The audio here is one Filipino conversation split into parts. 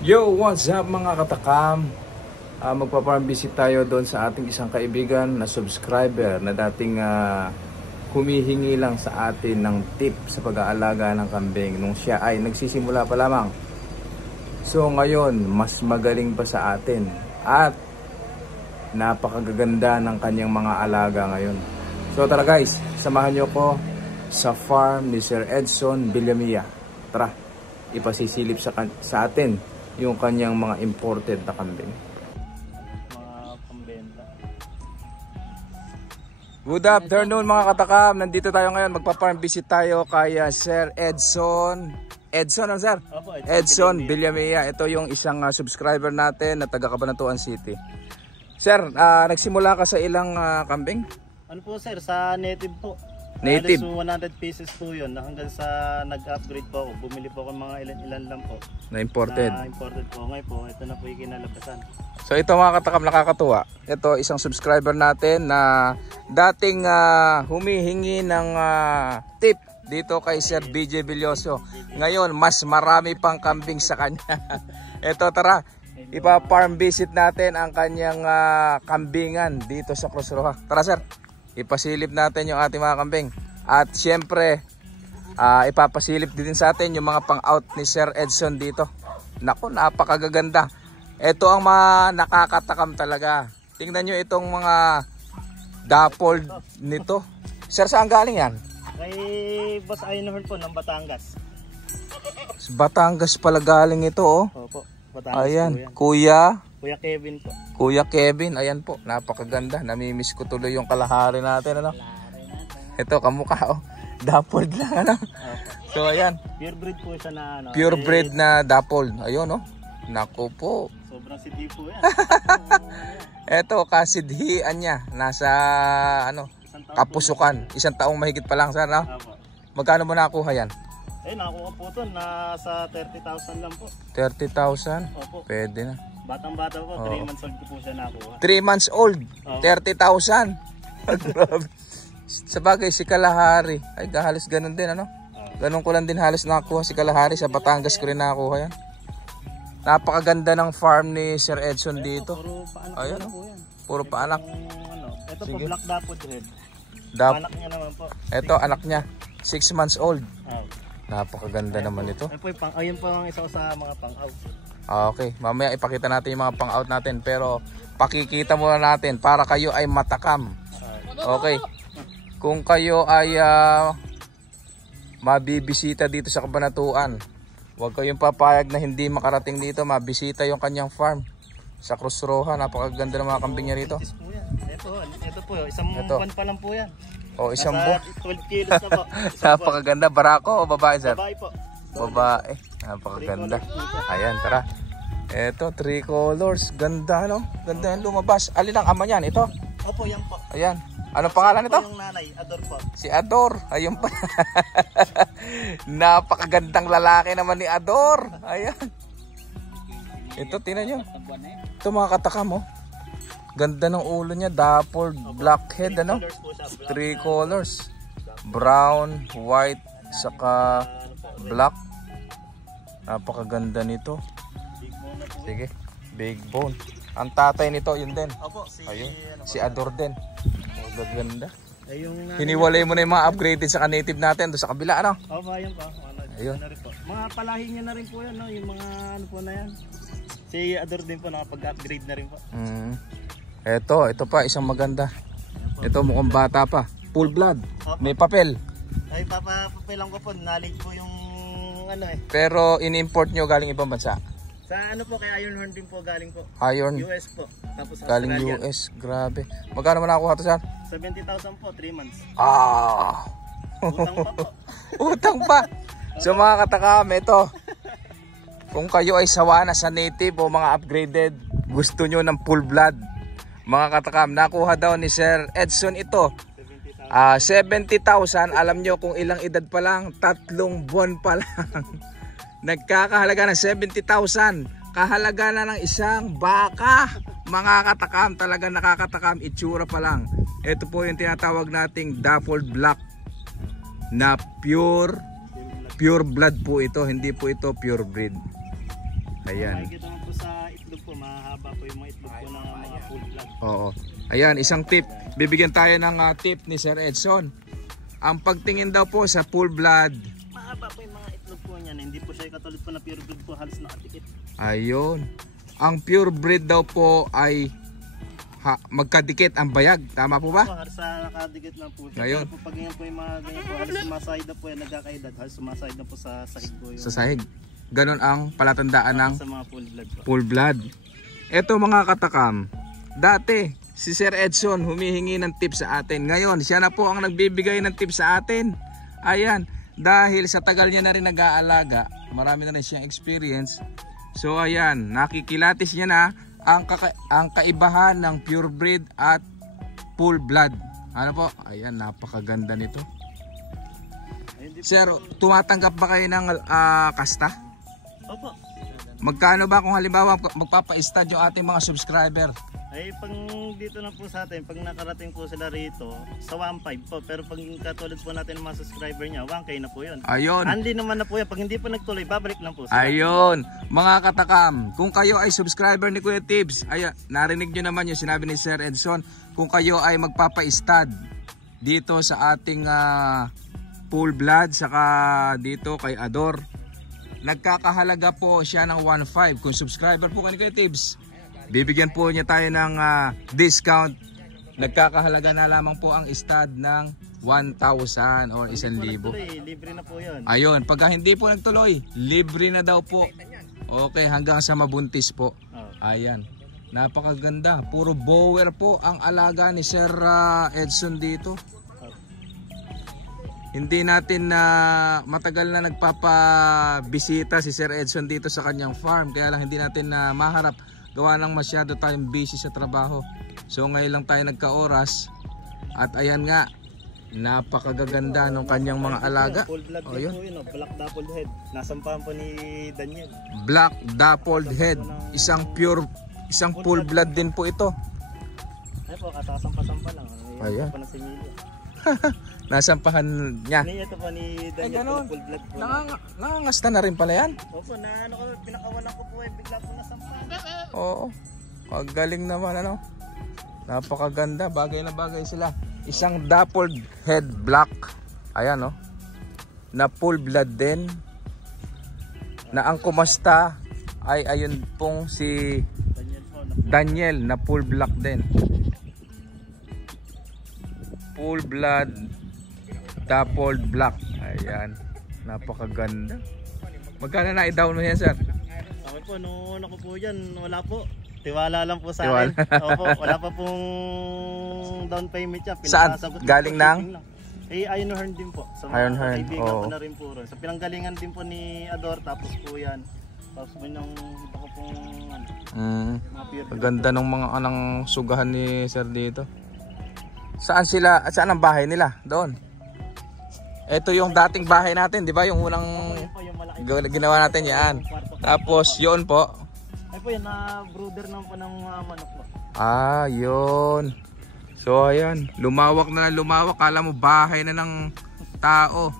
Yo, what's up mga katakam? Magpa-farm visit tayo doon sa ating isang kaibigan na subscriber na dating humihingi lang sa atin ng tip sa pag-aalaga ng kambing nung siya ay nagsisimula pa lamang. So ngayon, mas magaling pa sa atin at napakaganda ng kanyang mga alaga ngayon. So tara guys, samahan nyo ko sa farm ni Sir Edson Villamilla. Tara, ipasisilip sa atin yung kanyang mga imported na kambing. Mga pambenta. Good afternoon mga katakam. Nandito tayo ngayon. Magpa-farm visit tayo kay Sir Edson. Edson, ano sir? Opo, Edson Villamilla. Ito yung isang subscriber natin na taga Cabanatuan City. Sir, nagsimula ka sa ilang kambing? Ano po sir, sa native po. Native? So 100 pieces po yun. Hanggang sa nag-upgrade po ako. Bumili po ako mga ilan lang po. Na imported? Na imported po. Ngayon po, ito na po yung kinalabasan. So ito mga katakam, nakakatuwa. Ito isang subscriber natin na dating humihingi ng tip dito kay Sir BJ Villoso. Ngayon, mas marami pang kambing sa kanya. Ito, tara, ipa-farm visit natin ang kanyang kambingan dito sa Cruz Roja. Tara sir, ipasilip natin yung ating mga kambing. At syempre, ipapasilip din sa atin yung mga pang-out ni Sir Edson dito. Naku, napakagaganda. Ito ang mga nakakatakam talaga. Tingnan nyo itong mga dappled nito. Sir, saan galing yan? Kay Boss Einhorn po ng Batangas. Batangas pala galing ito, oh. Opo, Batangas ayan, po yan. Kuya Kevin po. Kuya Kevin, ayan po, napakaganda. Namimiss ko tuloy yung kalahari natin, ano? Ito, kamukha, oh. Dappled lang, ano? So, ayan. Pure breed po siya na, ano? Pure breed na dappled. Ayun, oh. Naku po. Sobrang sidhi po yan. Ito, kasidhian niya. Nasa, ano, kapusukan. 1 taong mahigit pa lang, sir, no? Opo. Magkano mo nakuha yan? Eh, nakuha po ito. Nasa 30,000 lang po. 30,000? Opo. Pwede na. Batang-bata po. 3 months old ko po siya nakuha. 3 months old, 30,000. Grabe. Sa bagay, si Kalahari, ay halos ganun din, ano? Ganun ko lang din halos nakuha si Kalahari. Sa Batangas ko rin nakuha yan. Napakaganda ng farm ni Sir Edson dito. Puro paanak. Ayun, po yan. puro paanak. Ano, ito Sige. po black dappled red. Anak niya naman po. Ito, anak niya. 6 months old. Oh. Napakaganda naman ito. Ayun po ang isa sa mga pang-out. Okay, mamaya ipakita natin yung mga pang-out natin. Pero pakikita muna natin para kayo ay matakam. Okay. Kung kayo ay mabibisita dito sa Cabanatuan, huwag kayong papayag na hindi makarating dito. Mabisita yung kanyang farm sa Cruz Roja. Napakaganda ng mga kambing niya rito. Ito po, isang buwan pa lang po yan. O, isang buwan. 12 kilos na po. Napakaganda. Barako o babae, sir? Babae po. Babae. Napakaganda. Ayan, tara. Ito, 3 colors. Ganda, no? Ganda yung lumabas. Alin ang ama niyan? Ito? Opo, yan po. Ayan. Anong pangalan nito? Yung nanay, Ador po. Si Ador. Ayun pa. Napakagandang lalaki naman ni Ador. Ayan. Ito, tingnan nyo. Ito mga katakam, oh. Ganda ng ulo niya. Dappled, blackhead, ano? 3 colors. Brown, white, saka black. Napakaganda nito. Sige, big bone. Ang tatay nito, yun din. Opo, ayun, si Ador din. Ganda. Ayun, hiniwalay mo na yung mga upgraded sa native natin doon sa kabila, ano? Opo, ayun po. Ayun. Mga palahi niya na rin po yan, no? Yung mga ano po na yan. Si Ador din po, nakapag-upgrade na rin po. Ito pa, isang maganda. Ito mukhang bata pa. Full blood. May papel. Ay, papapilang ko po. Knowledge po yung ano eh. Pero in-import nyo galing ibang bansa? Sa ano po, kay Ironhorn din po galing po. Iron? US po. Tapos galing Australian. US. Grabe. Magkano mo nakakuha ito, sir? 70,000 po, 3 months. Utang pa po. Utang pa. So mga katakam, ito. Kung kayo ay sawa na sa native o mga upgraded, gusto nyo ng full blood, mga katakam, nakuha daw ni Sir Edson ito. 70,000. Alam nyo kung ilang edad pa lang? 3 buwan pa lang. Nagkakahalaga ng 70,000. Kahalaga na ng isang baka. Mga katakam, talaga nakakatakam. Itsura pa lang. Ito po yung tinatawag nating dappled black na pure blood po ito. Hindi po ito pure breed. Ayan. Makikita mo po sa itlog po, mahaba po yung mga itlog po ng mga full blood. Oo. Ayan, isang tip. Bibigyan tayo ng tip ni Sir Edson. Ang pagtingin daw po sa full blood. Mahaba po yung mga itlog po niyan. Hindi po siya katulad po na pure breed po, halos nakatikit. Ayun. Ang pure breed daw po ay magkadikit ang bayag. Tama po ba? Po, halos nakadikit lang po siya. Ngayon. Pero po pag ganyan po yung mga ganyan po, halos sumasahid na po yan, nagkakaedad. Halos sumasahid na po sa sahig po yung Sa sahig. Ganon ang palatandaan ng sa mga full blood po. full blood. Ito mga katakam, dati si Sir Edson humihingi ng tip sa atin. Ngayon, siya na po ang nagbibigay ng tip sa atin. Ayan, dahil sa tagal niya na rin nag-aalaga, marami na rin siyang experience. So ayan, nakikilatis niya na ang kaibahan ng pure breed at full blood. Ano po? Ayan, napakaganda nito. Sir, tumatanggap ba kayo ng kasta? Opo. Magkano ba kung halimbawa magpapa-stud yung ating mga subscriber? Ay, pag dito na po sa atin, pag nakarating po sila rito, sa 1.5 po. Pero pag katulad po natin ng mga subscriber niya, 1K na po yun. Ayun. Hindi naman na po yan. Pag hindi po nagtuloy, babalik lang po sila. Ayun. Mga katakam, kung kayo ay subscriber ni Kuya Tibbs, ayan, narinig nyo naman yung sinabi ni Sir Edson, kung kayo ay magpapa-stud dito sa ating full blood, saka dito kay Ador, nagkakahalaga po siya ng 1.5. Kung subscriber po kayo ni Kuya Tibbs, bibigyan po niya tayo ng discount. Nagkakahalaga na lamang po ang stud ng 1,000 or 1,000. Libre na po yun. Ayun, pagka hindi po nagtuloy, libre na daw po. Okay, hanggang sa mabuntis po. Ayan, napakaganda. Puro bower po ang alaga ni Sir Edson dito. Hindi natin na matagal na nagpapabisita si Sir Edson dito sa kanyang farm. Kaya lang hindi natin na maharap. Gawa ng masyado tayong busy sa trabaho. So ngayon lang tayo nagka-oras. At ayan nga, napakagaganda ng kanyang mga alaga. Full blood po yun, black dappled head. Nasampahan po ni Daniel. Black dappled head. Isang full blood din po ito. Ay po, kasasampa-sampa lang. Ayan. Po na si Emilio. Nasampahan niya. Ito pa ni Daniel, ganun. full blood po. Nangangasta na rin pala yan. Opo, pinakawalan ko po ay bigla po nasampahan. Oo. Magaling naman ano. Napakaganda, bagay na bagay sila. Isang dappled head black. Ayan oh. Na full blood din. Na ang kumasta ay ayun pong si Daniel na full black din. Full blood dappled black. Ayan. Napakaganda. Magkano na i-down mo yan, sir? Okay po, noon ako po yan, wala po. Tiwala lang po sa akin. Opo, wala pa pong down payment siya. Saan? Galing ng? Ironhorn din po. Sa Ironhorn, kaibigan ko na rin po ron. Sa pinanggalingan din po ni Ador, tapos po yan. Tapos po nung iba ko pong mga pure. Maganda ng mga anang sugahan ni sir dito. Saan sila? Saan ang bahay nila? Doon. Ito yung dating bahay natin, di ba? Yung unang ginawa natin yan. Tapos yun po. Ay po yan, brooder naman po ng manok po. Ah, yun. So ayan, lumawak na lumawak. Kala mo bahay na ng tao.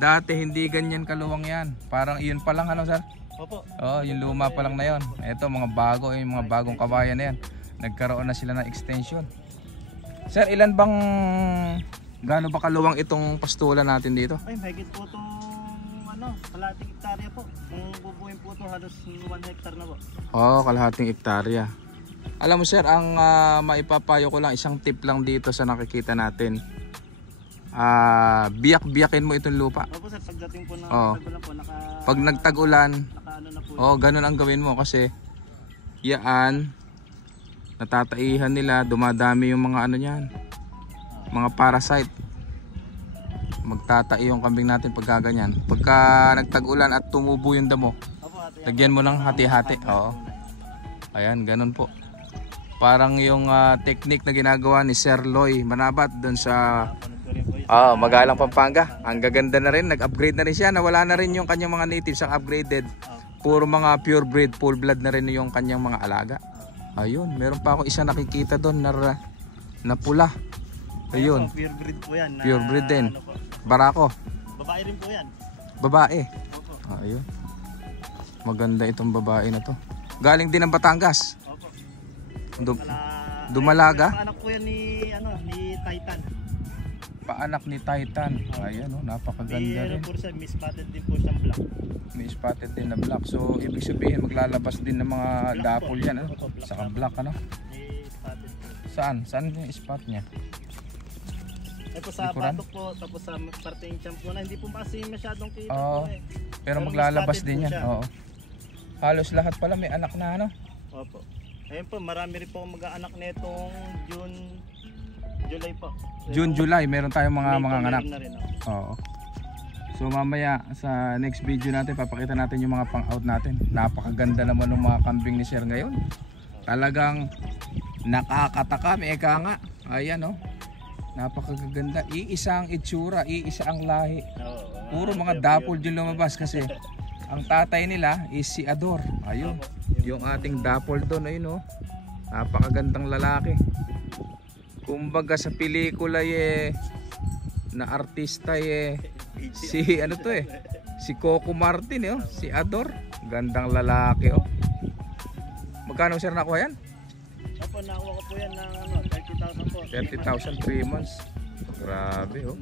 Dati hindi ganyan kaluwang yan. Parang iyon pa lang ano sir? Opo. Oh, yung luma pa lang na yun. Ito mga bago, yung mga bagong kabayan na yan. Nagkaroon na sila ng extension. Sir, ilan bang gaano ba kaluwang itong pastula natin dito? Ay, mahigit po itong kalahating hektarya po. Kung bubuhin po ito, halos 1 hectare na po. Oh, kalahating hektarya. Alam mo sir, ang maipapayo ko lang, isang tip lang dito sa nakikita natin. Biyak-biyakin mo itong lupa. Opo sir, pagdating po ng tag-ulan po, pag nagtag-ulan, na po. oh, ganun ang gawin mo kasi yan, natataihan nila, dumadami yung mga ano niyan, mga parasite. Magtatai yung kambing natin pag gaganyan. Pagka nagtag-ulan at tumubo yung damo, lagyan mo ng hati-hati. Oo. Ayan, ganun po. Parang yung technique na ginagawa ni Sir Loy Manabat doon sa Magalang, Pampanga. Ang gaganda na rin, nag-upgrade na rin siya. Nawala na rin yung kanyang mga natives, ang upgraded. Puro mga pure breed, full blood na rin yung kanyang mga alaga. Ayun, meron pa ako isa nakikita doon na pula. Ayun. Pure breed po yan. Pure breed din. Barako. Babae rin po yan. Babae. Ayun. Maganda itong babae na to. Galing din ng Batangas. Opo. Dumalaga? Anak po yan ni Titan. Paanak ni Titan. Ayan oh, napakaganda rin. May spotted din po siyang black. May spotted din na black. So ibig sabihin maglalabas din ng mga dapol yan. Saka black ano? May spotted po. Saan? Saan yung spot niya? Ito sa batok po, tapos sa parteng champ po na hindi po kasi masyadong kita Oo. po eh. Pero maglalabas din yan. Oo. Halos lahat pala may anak na ano? Opo. Ayun po, marami rin po mag-aanak nitong July po. June, July, meron tayong mga anak. Na rin, Oo. So mamaya sa next video natin papakita natin yung mga pang-out natin. Napakaganda naman ng mga kambing ni Sir ngayon. Talagang nakakatakam, eka nga. Ayan oh. Napakaganda. Iisa ang itsura, iisa ang lahi. Puro mga dapol yung lumabas kasi ang tatay nila is si Ador. Ayun. Yung ating dapol doon, ayun oh. Napakagandang lalaki. Kumbaga sa pelikula na artista si ano to si Coco Martin oh, si Ador. Gandang lalaki oh. Magkano sir nakuha yan? Opo, nakuha ko po yan ng 30,000 po. 30,000 3 months. Grabe oh.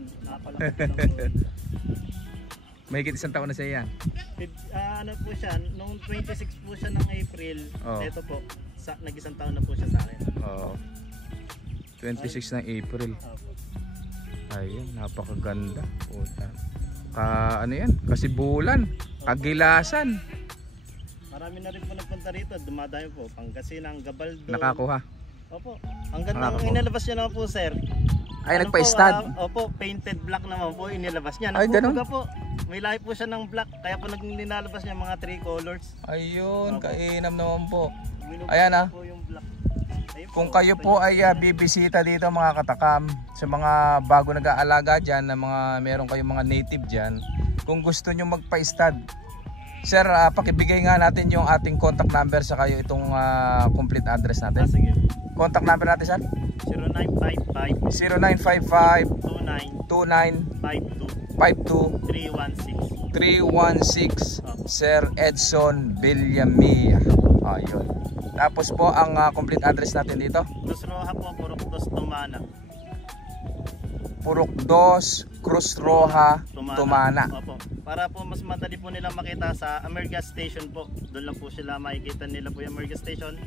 Mahigit isang taon na siya yan. Ano po siya, nung 26 po siya ng April. Ito po, nag-isang taon na po siya sa akin. Oo. 26 ng April. Ayun, napakaganda. Puta. Ano yan? Kasibulan, Kagilasan. Marami na rin po nagpunta rito. Dumadayo po, Pangasinan, Gabaldon. Nakakuha? Opo. Ang ganda ng inilabas niya naman po, sir. Ay, nagpa-stud? Opo, painted black naman po inilabas niya. Ay, ganun? Po. May lahi po siya ng black. Kaya po nilalabas niya mga 3 colors. Ayun, opo. Kainam naman po. Binubuo Ayan ah. po yung black. Kung kayo po ay bibisita dito mga katakam, sa mga bago nag-aalaga dyan, na meron kayong mga native dyan, kung gusto nyo magpa-stud, sir, pakibigay nga natin yung ating contact number sa kayo itong complete address natin. Sige. Contact number natin sir? 0955 0955 316 Sir Edson Villamia. Ayun. Tapos po ang complete address natin dito. Cruz Roja po, Purok 2, Tumana. Purok 2, Cruz Roja, Tumana. Opo. Para po mas madali po nila makita sa Amergas Station po. Doon lang po sila makikita nila po yung Amergas Station.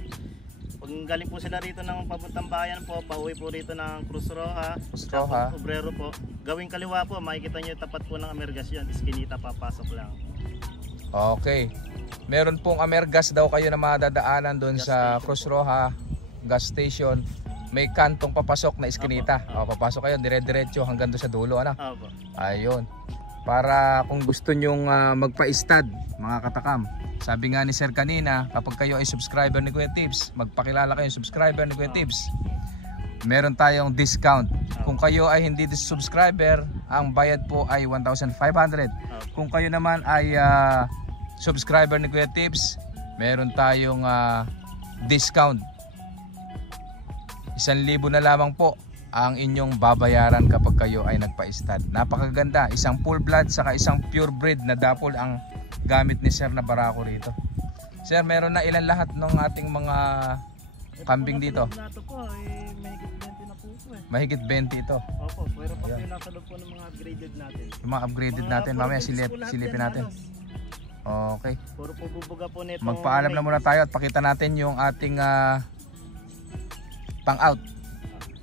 Pag galing po sila rito ng papuntang bayan po, pauwi po rito ng Cruz Roja, Obrero po. Gawing kaliwa po, makikita nyo tapat po ng Amergas yun. Iskinita, papasok lang. Okay. Meron pong Amergas daw kayo na madadaanan doon sa Cruz Roja gas station. May kantong papasok na iskinita. Papasok kayo dire-diretso hanggang doon sa dulo, ano? Ayun. Para kung gusto nyong magpa-stud, mga katakam. Sabi nga ni Sir kanina, kapag kayo ay subscriber ni Kuya Tips, magpakilala kayo subscriber ni Kuya Tips, meron tayong discount. Kung kayo ay hindi subscriber, ang bayad po ay 1,500. Kung kayo naman ay subscriber ni Kuya Tips, meron tayong discount. 1,000 na lamang po ang inyong babayaran kapag kayo ay nagpa-stud. Napakaganda, isang full blood saka isang pure breed na dapol ang gamit ni Sir na barako rito. Sir, meron na ilan lahat ng ating mga kambing dito? Ito po ay mahigit 20 na po ito eh. Mahigit 20 ito. Opo, pero pa po yung nasa loob po ng mga upgraded natin. Yung mga upgraded natin, mamaya silipin natin. Okay. Puro po bubuga po nito. Magpaalam na muna tayo at pakita natin yung ating pang-out.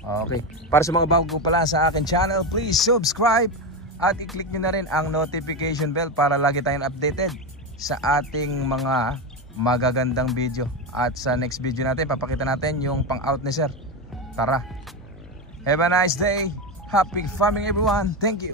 Okay. Para sa mga bago pa lang sa akin channel, please subscribe at i-click nyo na rin ang notification bell para lagi tayong updated sa ating mga magagandang video. At sa next video natin, papakita natin yung pang-out ni Sir. Tara. Have a nice day. Happy farming everyone. Thank you.